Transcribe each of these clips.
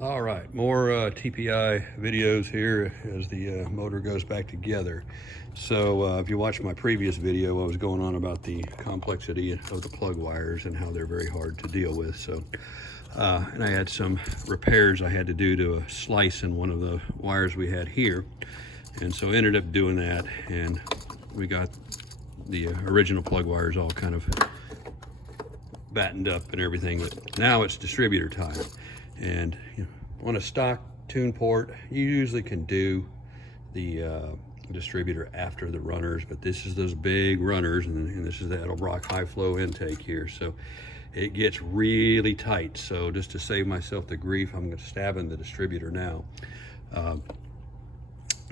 All right, more TPI videos here as the motor goes back together. So if you watched my previous video, I was going on about the complexity of the plug wires and how they're very hard to deal with. So, and I had some repairs I had to do to a slice in one of the wires we had here. And so I ended up doing that, and we got the original plug wires all kind of battened up and everything. But now it's distributor time. And you know, on a stock tune port, you usually can do the distributor after the runners, but this is those big runners, and this is that Rock high flow intake here, so it gets really tight. So just to save myself the grief, I'm going to stab in the distributor now.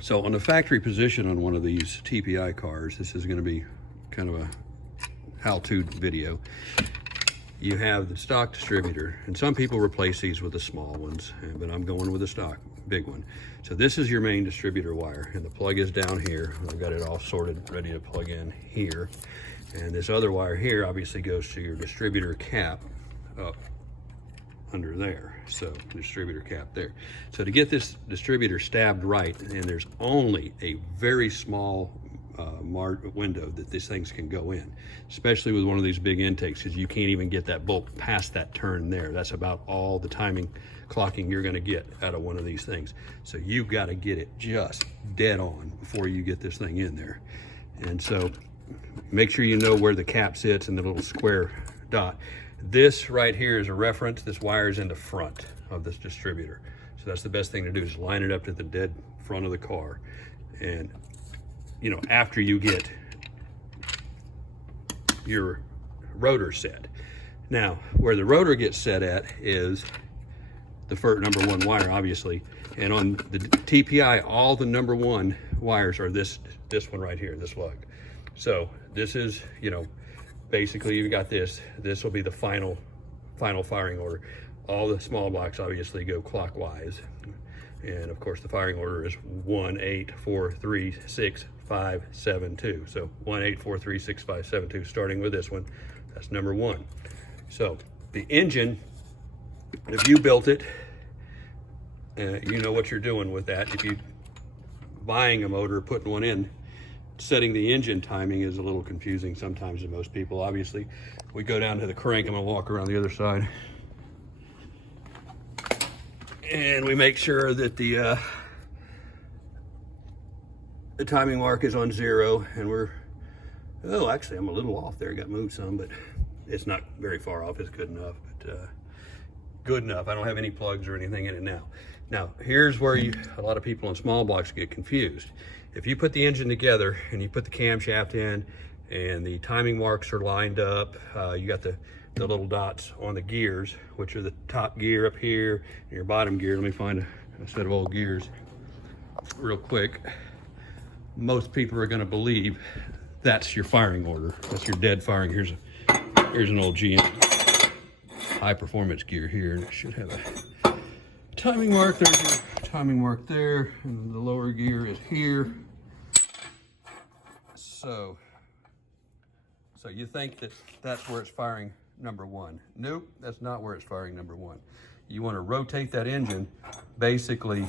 So on the factory position on one of these TPI cars, this is going to be kind of a how-to video. You have the stock distributor, and some people replace these with the small ones, but I'm going with the stock big one. So this is your main distributor wire, and the plug is down here. I've got it all sorted, ready to plug in here. And this other wire here obviously goes to your distributor cap up under there. So distributor cap there. So to get this distributor stabbed right, and there's only a very small window that these things can go in, especially with one of these big intakes, because you can't even get that bolt past that turn there. That's about all the timing clocking you're going to get out of one of these things. So you've got to get it just dead on before you get this thing in there. And so make sure you know where the cap sits and the little square dot. This right here is a reference. This wire is in the front of this distributor. So that's the best thing to do, is line it up to the dead front of the car. And you know, after you get your rotor set. Now, where the rotor gets set at is the number one wire, obviously. And on the TPI, all the number one wires are this one right here, this lug. So this is, you know, basically you've got this. This will be the final firing order. All the small blocks obviously go clockwise. And of course the firing order is 1, 8, 4, 3, 6, 5, 7, 2. So 1, 8, 4, 3, 6, 5, 7, 2, starting with this one. That's number one. So the engine, if you built it, you know what you're doing with that. If you buying a motor, putting one in, setting the engine timing is a little confusing sometimes to most people. Obviously, we go down to the crank. I'm gonna walk around the other side. And we make sure that the timing mark is on 0, and we're, oh, actually I'm a little off there, got moved some, but it's not very far off. It's good enough, but good enough. I don't have any plugs or anything in it now. Now, here's where a lot of people on small blocks get confused. If you put the engine together and you put the camshaft in and the timing marks are lined up, you got the little dots on the gears, which are the top gear up here and your bottom gear. Let me find a set of old gears real quick. Most people are going to believe that's your firing order. That's your dead firing. Here's an old GM high performance gear here, and it should have a timing mark. There's your timing mark there, and the lower gear is here. So you think that that's where it's firing number one. Nope, that's not where it's firing number one. You want to rotate that engine, basically,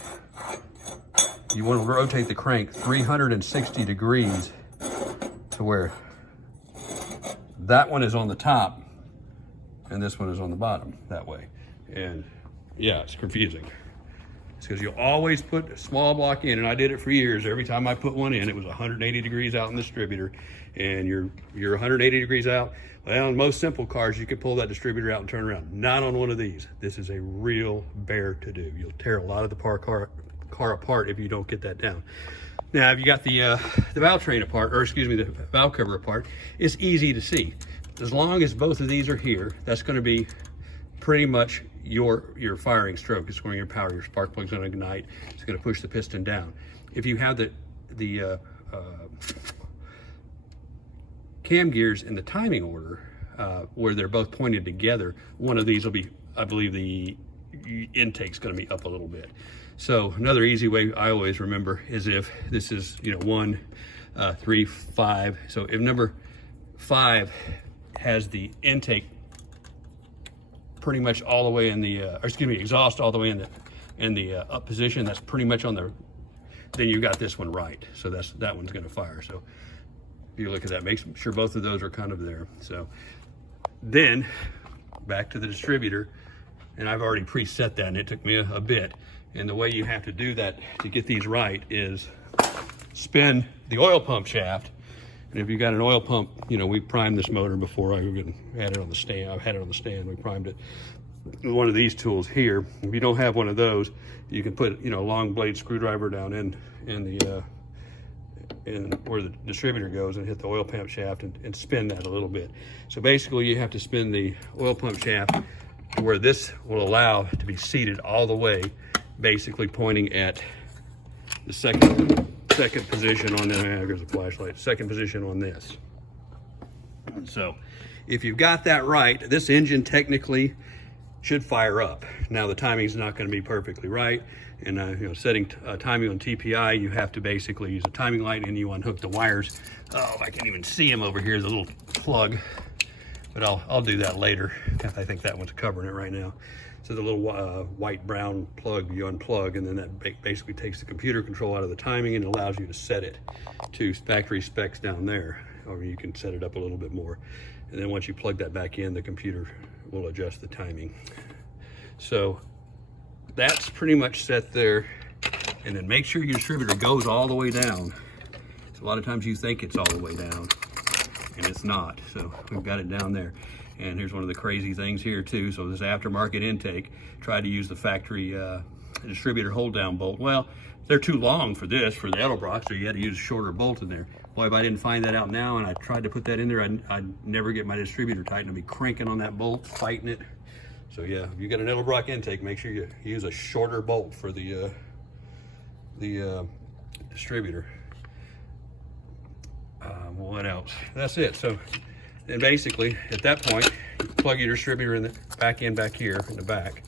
you want to rotate the crank 360 degrees to where that one is on the top and this one is on the bottom, that way. And yeah, it's confusing. It's because you always put a small block in, and I did it for years. Every time I put one in, it was 180 degrees out in the distributor, and you're 180 degrears out. Well, on most simple cars, you can pull that distributor out and turn around. Not on one of these. This is a real bear to do. You'll tear a lot of the car apart if you don't get that down. Now, if you got the valve train apart, or excuse me, the valve cover apart, it's easy to see. As long as both of these are here, that's going to be pretty much your firing stroke. It's going to power. Your spark plug's going to ignite. It's going to push the piston down. If you have the cam gears in the timing order, where they're both pointed together, one of these will be, I believe the intake's going to be up a little bit. So another easy way I always remember is if this is, 1, 3, 5. So if number 5 has the intake pretty much all the way in the, or excuse me, exhaust all the way in the up position. That's pretty much on the, then you got this one right. So that one's gonna fire. So if you look at that, make sure both of those are kind of there. So then back to the distributor, and I've already preset that, and it took me a bit. And the way you have to do that to get these right is spin the oil pump shaft. And if you got an oil pump, you know, we primed this motor before I even had it on the stand. I've had it on the stand, we primed it with one of these tools here. If you don't have one of those, you can put, you know, a long blade screwdriver down in where the distributor goes and hit the oil pump shaft and spin that a little bit. So basically you have to spin the oil pump shaft to where this will allow to be seated all the way, basically pointing at the second position on the, there's a flashlight, second position on this. So if you've got that right, this engine technically should fire up. Now the timing is not going to be perfectly right, and you know, setting timing on TPI, you have to basically use a timing light and you unhook the wires. Oh, I can't even see them over here, the little plug, but I'll do that later. I think that one's covering it right now. So the little white brown plug you unplug, and then that basically takes the computer control out of the timing and allows you to set it to factory specs down there, or you can set it up a little bit more. And then once you plug that back in, the computer will adjust the timing. So that's pretty much set there. And then make sure your distributor goes all the way down. So a lot of times you think it's all the way down, and it's not. So we've got it down there. And here's one of the crazy things here too. So this aftermarket intake, tried to use the factory distributor hold down bolt. Well, they're too long for this, for the Edelbrock, so you had to use a shorter bolt in there. Boy, if I didn't find that out now and I tried to put that in there, I'd never get my distributor tight, and I'd be cranking on that bolt, fighting it. So yeah, if you got an Edelbrock intake, make sure you use a shorter bolt for the distributor. What else? That's it. So then basically at that point, you plug your distributor in the back here in the back.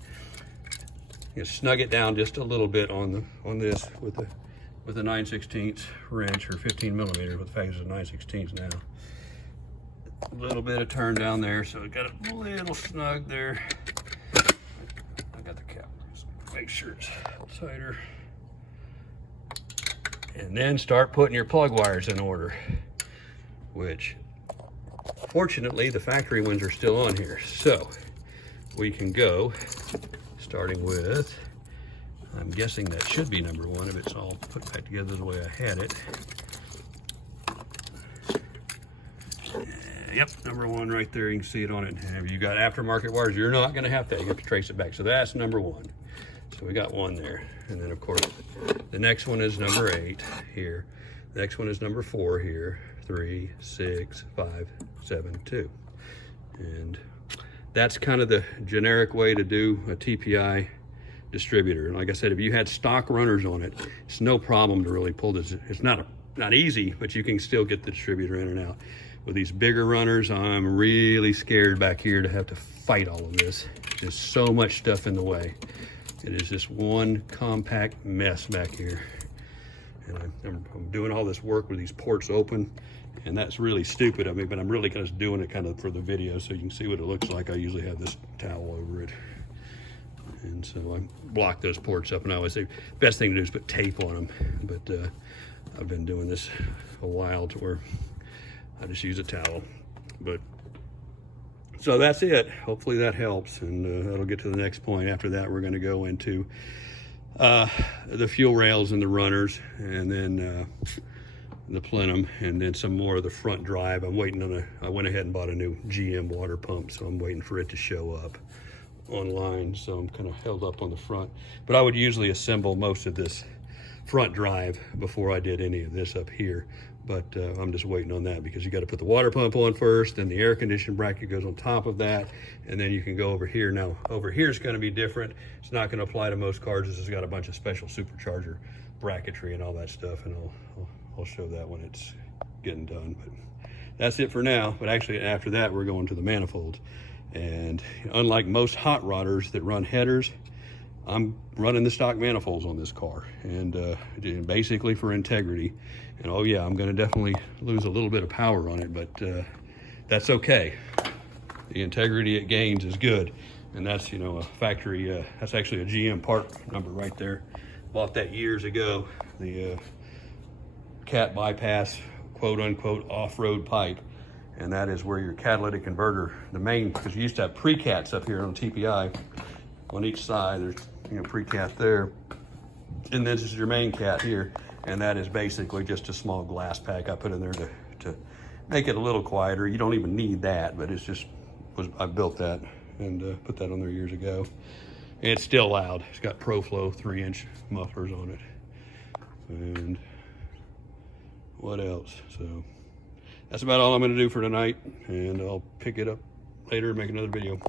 You snug it down just a little bit on this with a 9/16 wrench, or 15 millimeters, but the fact is it's 9/16 now. A little bit of turn down there, so it got a little snug there. I got the cap. Just make sure it's tighter. And then start putting your plug wires in order, which fortunately the factory ones are still on here. So we can go starting with, I'm guessing that should be number 1 if it's all put back together the way I had it. Yep, number 1 right there, you can see it on it. And if you got aftermarket wires, you're not gonna have that, you have to trace it back. So that's number 1. So we got 1 there. And then of course, the next one is number 8 here. The next one is number 4 here. 3, 6, 5, 7, 2. And that's kind of the generic way to do a TPI distributor. And like I said, if you had stock runners on it, it's no problem to really pull this. It's not easy, but you can still get the distributor in and out. With these bigger runners, I'm really scared back here to have to fight all of this. There's so much stuff in the way. It is just one compact mess back here. And I'm doing all this work with these ports open, and that's really stupid of me, but I'm really just doing it kind of for the video so you can see what it looks like. I usually have this towel over it. And so I block those ports up, and I always say best thing to do is put tape on them. But I've been doing this a while to where I just use a towel. But so that's it. Hopefully that helps, and that'll get to the next point. After that, we're going to go into the fuel rails and the runners, and then the plenum, and then some more of the front drive. I'm waiting on I went ahead and bought a new GM water pump, so I'm waiting for it to show up online. So I'm kind of held up on the front, but I would usually assemble most of this front drive before I did any of this up here. But I'm just waiting on that, because you got to put the water pump on first, then the air conditioning bracket goes on top of that, and then you can go over here. Now over here is going to be different. It's not going to apply to most cars. This has got a bunch of special supercharger bracketry and all that stuff, and I'll show that when it's getting done. But that's it for now. But actually after that, we're going to the manifolds. And unlike most hot rodders that run headers, I'm running the stock manifolds on this car, and basically for integrity. And oh yeah, I'm going to definitely lose a little bit of power on it, but that's okay. The integrity it gains is good, And that's, you know, a factory, that's actually a GM part number right there. Bought that years ago. The cat bypass, quote unquote, off-road pipe. And that is where your catalytic converter, the main, because you used to have pre-cats up here on TPI on each side. There's, you know, pre-cat there. And this is your main cat here. And that is basically just a small glass pack I put in there to make it a little quieter. You don't even need that, but it's just, I built that and put that on there years ago. And it's still loud. It's got ProFlow 3-inch mufflers on it. And what else? So that's about all I'm gonna do for tonight, and I'll pick it up later and make another video.